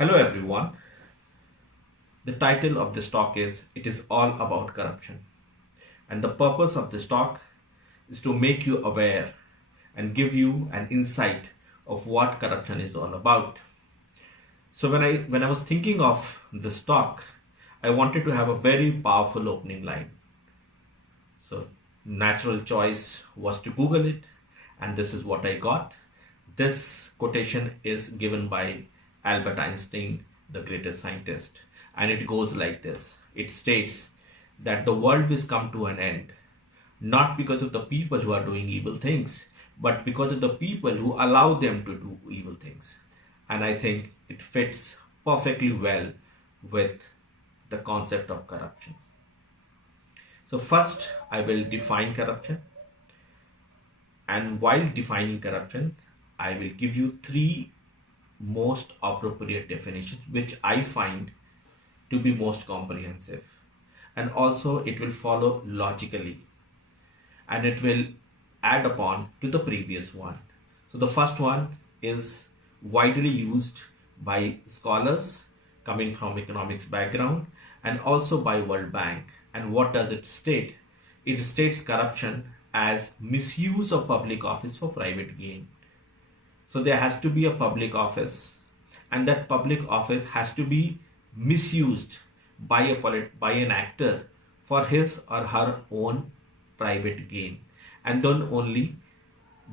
Hello everyone. The title of this talk is It is All About Corruption. And the purpose of this talk is to make you aware and give you an insight of what corruption is all about. So when I was thinking of this talk, I wanted to have a very powerful opening line. So natural choice was to Google it, and this is what I got. This quotation is given by Albert Einstein, the greatest scientist, and it goes like this. It states that the world will come to an end not because of the people who are doing evil things, but because of the people who allow them to do evil things. And I think it fits perfectly well with the concept of corruption. So first, I will define corruption. And while defining corruption, I will give you three most appropriate definitions, which I find to be most comprehensive. And also, it will follow logically. And it will add upon to the previous one. So the first one is widely used by scholars coming from economics background and also by World Bank. And what does it state? It states corruption as misuse of public office for private gain. So there has to be a public office, and that public office has to be misused by an actor for his or her own private gain. And then only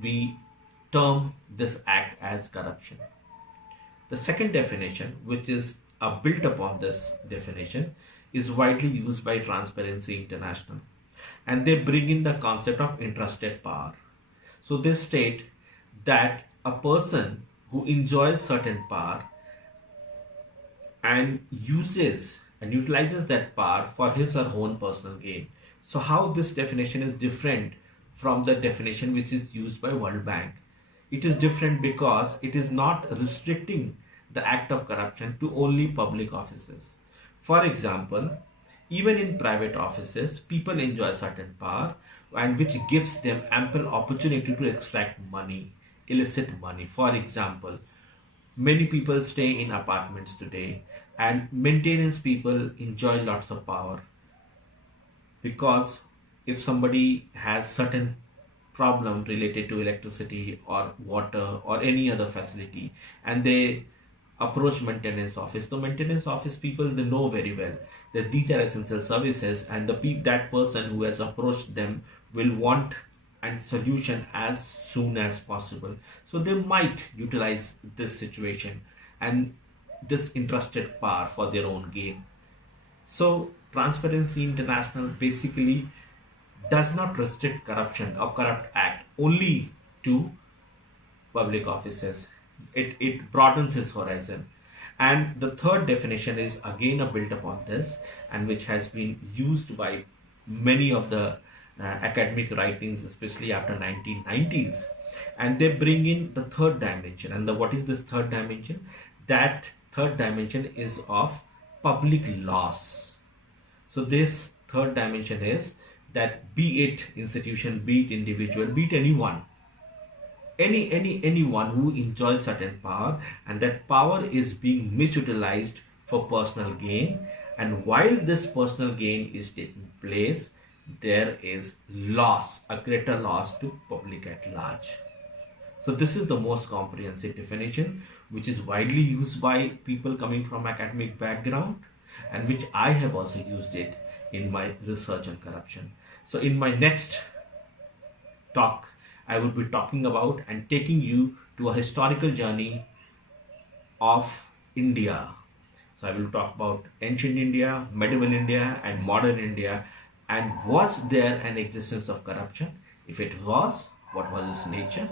we term this act as corruption. The second definition, which is built upon this definition, is widely used by Transparency International, and they bring in the concept of entrusted power. So they state that a person who enjoys certain power and uses and utilizes that power for his or her own personal gain. So how this definition is different from the definition which is used by World Bank? It is different because it is not restricting the act of corruption to only public offices. For example, even in private offices, people enjoy certain power, and which gives them ample opportunity to extract money, illicit money. For example, many people stay in apartments today, and maintenance people enjoy lots of power because if somebody has certain problem related to electricity or water or any other facility, and they approach maintenance office, the maintenance office people, they know very well that these are essential services, and that person who has approached them will want a solution as soon as possible. So they might utilize this situation and this entrusted power for their own gain. So Transparency International basically does not restrict corruption or corrupt act only to public offices. It broadens its horizon. And the third definition is again built upon this, and which has been used by many of the academic writings, especially after 1990s. And they bring in the third dimension. And what is this third dimension? That third dimension is of public loss. So this third dimension is that be it institution, be it individual, be it anyone, anyone who enjoys certain power, and that power is being misutilized for personal gain, and while this personal gain is taking place, there is loss, a greater loss to public at large. So this is the most comprehensive definition, which is widely used by people coming from academic background, and which I have also used it in my research on corruption. So in my next talk, I will be talking about and taking you to a historical journey of India. So I will talk about ancient India, medieval India, and modern India, and was there an existence of corruption? If it was, what was its nature?